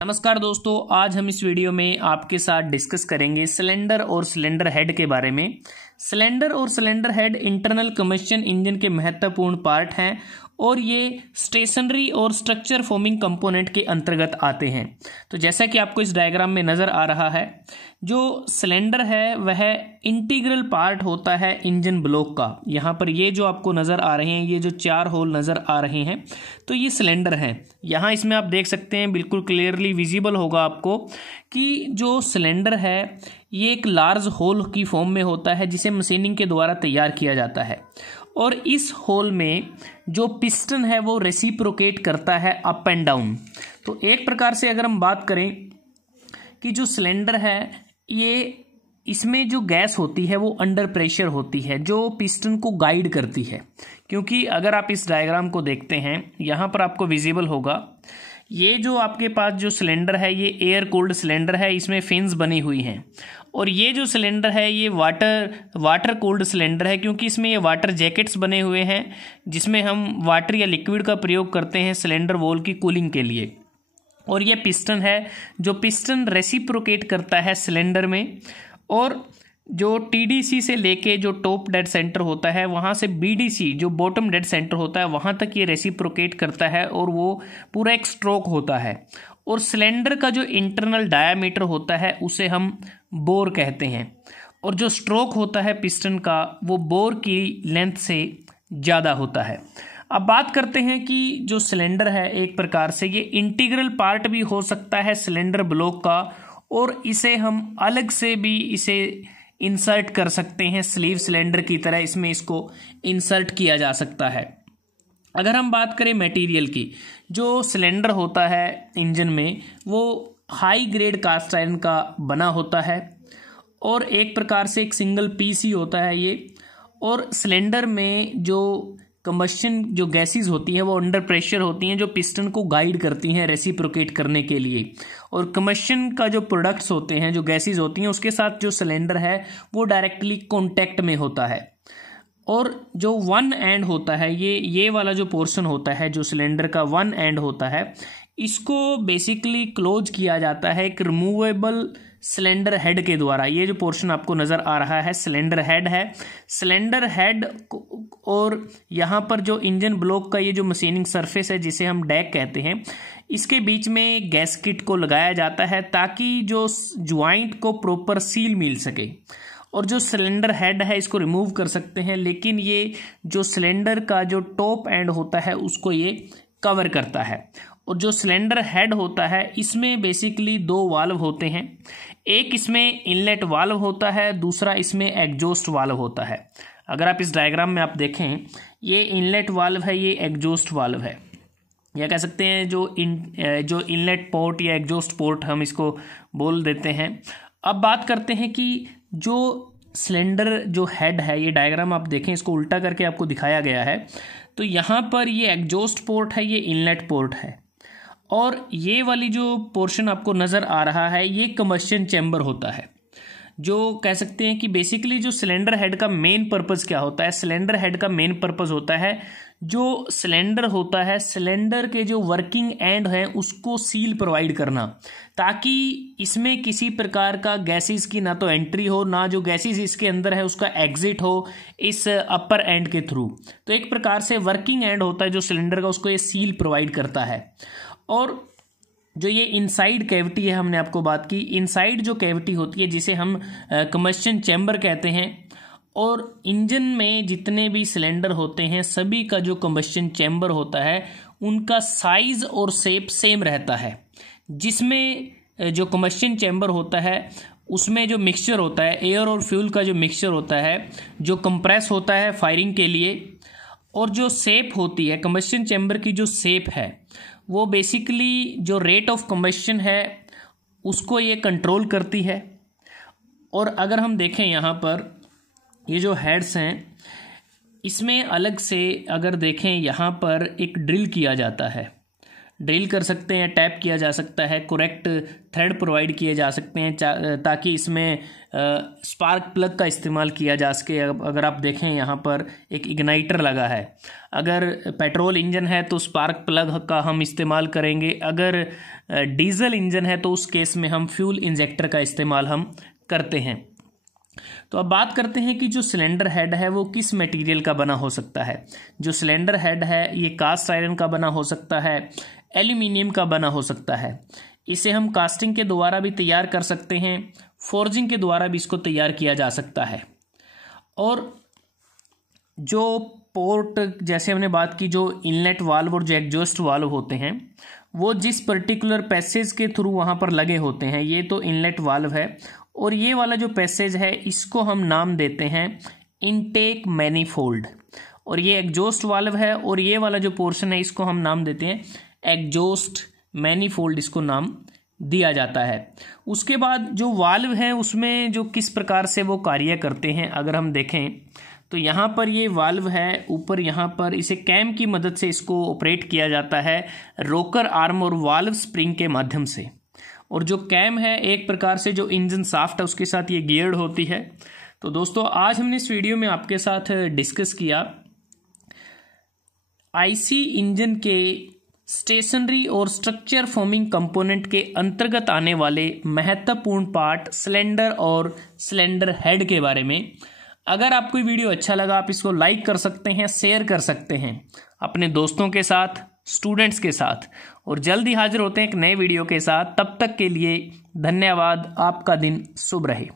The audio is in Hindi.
नमस्कार दोस्तों, आज हम इस वीडियो में आपके साथ डिस्कस करेंगे सिलेंडर और सिलेंडर हेड के बारे में। सिलेंडर और cylinder head internal combustion engine के महत्वपूर्ण पार्ट हैं और ये स्टेशनरी और स्ट्रक्चर फॉर्मिंग कंपोनेंट के अंतर्गत आते हैं। तो जैसा कि आपको इस डायग्राम में नज़र आ रहा है, जो सिलेंडर है वह इंटीग्रल पार्ट होता है इंजन ब्लॉक का। यहाँ पर ये जो आपको नज़र आ रहे हैं, ये जो 4 होल नज़र आ रहे हैं, तो ये सिलेंडर हैं। यहाँ इसमें आप देख सकते हैं, बिल्कुल क्लियरली विजिबल होगा आपको कि जो सिलेंडर है ये एक लार्ज होल की फॉर्म में होता है जिसे मशीनिंग के द्वारा तैयार किया जाता है। और इस होल में जो पिस्टन है वो रेसिप्रोकेट करता है अप एंड डाउन। तो एक प्रकार से अगर हम बात करें कि जो सिलेंडर है ये इसमें जो गैस होती है वो अंडर प्रेशर होती है जो पिस्टन को गाइड करती है। क्योंकि अगर आप इस डायग्राम को देखते हैं, यहाँ पर आपको विजिबल होगा, ये जो आपके पास जो सिलेंडर है ये एयर कूल्ड सिलेंडर है, इसमें फिन्स बनी हुई हैं। और ये जो सिलेंडर है ये वाटर कूल्ड सिलेंडर है, क्योंकि इसमें ये वाटर जैकेट्स बने हुए हैं जिसमें हम वाटर या लिक्विड का प्रयोग करते हैं सिलेंडर वॉल की कूलिंग के लिए। और ये पिस्टन है, जो पिस्टन रेसिप्रोकेट करता है सिलेंडर में। और जो टीडीसी से लेके जो टॉप डेड सेंटर होता है वहाँ से बीडीसी जो बॉटम डेड सेंटर होता है वहाँ तक ये रेसिप्रोकेट करता है और वो पूरा एक स्ट्रोक होता है। और सिलेंडर का जो इंटरनल डायामीटर होता है उसे हम बोर कहते हैं, और जो स्ट्रोक होता है पिस्टन का वो बोर की लेंथ से ज़्यादा होता है। अब बात करते हैं कि जो सिलेंडर है एक प्रकार से ये इंटीग्रल पार्ट भी हो सकता है सिलेंडर ब्लॉक का, और इसे हम अलग से भी इसे इंसर्ट कर सकते हैं स्लीव सिलेंडर की तरह, इसमें इसको इंसर्ट किया जा सकता है। अगर हम बात करें मटेरियल की, जो सिलेंडर होता है इंजन में वो हाई ग्रेड कास्ट आयरन का बना होता है और एक प्रकार से एक सिंगल पीस ही होता है ये। और सिलेंडर में जो कंबशन जो गैसेस होती हैं वो अंडर प्रेशर होती हैं जो पिस्टन को गाइड करती हैं रेसिप्रोकेट करने के लिए। और कंबशन का जो प्रोडक्ट्स होते हैं, जो गैसेस होती हैं, उसके साथ जो सिलेंडर है वो डायरेक्टली कॉन्टैक्ट में होता है। और जो वन एंड होता है, ये वाला जो पोर्शन होता है जो सिलेंडर का वन एंड होता है, इसको बेसिकली क्लोज किया जाता है एक रिमूवेबल सिलेंडर हेड के द्वारा। ये जो पोर्शन आपको नज़र आ रहा है सिलेंडर हेड है। सिलेंडर हेड और यहाँ पर जो इंजन ब्लॉक का ये जो मशीनिंग सरफेस है जिसे हम डैक कहते हैं, इसके बीच में गैस्केट को लगाया जाता है ताकि जो ज्वाइंट को प्रॉपर सील मिल सके। और जो सिलेंडर हेड है इसको रिमूव कर सकते हैं, लेकिन ये जो सिलेंडर का जो टॉप एंड होता है उसको ये कवर करता है। और जो सिलेंडर हेड होता है इसमें बेसिकली 2 वाल्व होते हैं, एक इसमें इनलेट वाल्व होता है, दूसरा इसमें एग्जॉस्ट वाल्व होता है। अगर आप इस डायग्राम में आप देखें, ये इनलेट वाल्व है, ये एग्जॉस्ट वाल्व है, या कह सकते हैं जो इनलेट पोर्ट या एग्जॉस्ट पोर्ट हम इसको बोल देते हैं। अब बात करते हैं कि जो सिलेंडर जो हेड है, ये डायग्राम आप देखें, इसको उल्टा करके आपको दिखाया गया है। तो यहाँ पर ये एग्जॉस्ट पोर्ट है, ये इनलेट पोर्ट है, और ये वाली जो पोर्शन आपको नज़र आ रहा है ये कंबशन चैम्बर होता है। जो कह सकते हैं कि बेसिकली जो सिलेंडर हेड का मेन पर्पज़ क्या होता है, सिलेंडर हेड का मेन पर्पज़ होता है जो सिलेंडर होता है, सिलेंडर के जो वर्किंग एंड है उसको सील प्रोवाइड करना, ताकि इसमें किसी प्रकार का गैसेस की ना तो एंट्री हो, ना जो गैसेस इसके अंदर है उसका एग्जिट हो इस अपर एंड के थ्रू। तो एक प्रकार से वर्किंग एंड होता है जो सिलेंडर का, उसको ये सील प्रोवाइड करता है। और जो ये इनसाइड कैविटी है, हमने आपको बात की, इनसाइड जो कैविटी होती है जिसे हम कंबशन चैम्बर कहते हैं, और इंजन में जितने भी सिलेंडर होते हैं सभी का जो कंबशन चैम्बर होता है उनका साइज और शेप सेम रहता है। जिसमें जो कंबशन चैम्बर होता है उसमें जो मिक्सचर होता है, एयर और फ्यूल का जो मिक्सचर होता है, जो कंप्रेस होता है फायरिंग के लिए, और जो शेप होती है कंबशन चैम्बर की, जो शेप है वो बेसिकली जो रेट ऑफ कंबशन है उसको ये कंट्रोल करती है। और अगर हम देखें यहाँ पर ये जो हेड्स हैं इसमें अलग से अगर देखें, यहाँ पर एक ड्रिल किया जाता है। ड्रिल कर सकते हैं, टैप किया जा सकता है, करेक्ट थ्रेड प्रोवाइड किए जा सकते हैं ताकि इसमें स्पार्क प्लग का इस्तेमाल किया जा सके। अगर आप देखें यहाँ पर एक इग्नाइटर लगा है, अगर पेट्रोल इंजन है तो स्पार्क प्लग का हम इस्तेमाल करेंगे, अगर डीजल इंजन है तो उस केस में हम फ्यूल इंजेक्टर का इस्तेमाल हम करते हैं। तो अब बात करते हैं कि जो सिलेंडर हेड है वो किस मटेरियल का बना हो सकता है। जो सिलेंडर हेड है ये कास्ट आयरन का बना हो सकता है, एल्यूमिनियम का बना हो सकता है। इसे हम कास्टिंग के द्वारा भी तैयार कर सकते हैं, फोर्जिंग के द्वारा भी इसको तैयार किया जा सकता है। और जो पोर्ट, जैसे हमने बात की, जो इनलेट वाल्व और जो एग्जॉस्ट वाल्व होते हैं वो जिस पर्टिकुलर पैसेज के थ्रू वहाँ पर लगे होते हैं, ये तो इनलेट वाल्व है, और ये वाला जो पैसेज है इसको हम नाम देते हैं इनटेक मैनीफोल्ड, और ये एग्जॉस्ट वाल्व है, और ये वाला जो पोर्शन है इसको हम नाम देते हैं एग्जॉस्ट मैनीफोल्ड, इसको नाम दिया जाता है। उसके बाद जो वाल्व है उसमें जो किस प्रकार से वो कार्य करते हैं अगर हम देखें तो यहाँ पर ये वाल्व है, ऊपर यहाँ पर इसे कैम की मदद से इसको ऑपरेट किया जाता है रोकर आर्म और वाल्व स्प्रिंग के माध्यम से। और जो कैम है एक प्रकार से जो इंजन शाफ्ट है उसके साथ ये गियर्ड होती है। तो दोस्तों आज हमने इस वीडियो में आपके साथ डिस्कस किया आईसी इंजन के स्टेशनरी और स्ट्रक्चर फॉर्मिंग कंपोनेंट के अंतर्गत आने वाले महत्वपूर्ण पार्ट सिलेंडर और सिलेंडर हेड के बारे में। अगर आपको वीडियो अच्छा लगा आप इसको लाइक कर सकते हैं, शेयर कर सकते हैं अपने दोस्तों के साथ, स्टूडेंट्स के साथ, और जल्द ही हाजिर होते हैं एक नए वीडियो के साथ। तब तक के लिए धन्यवाद। आपका दिन शुभ रहे।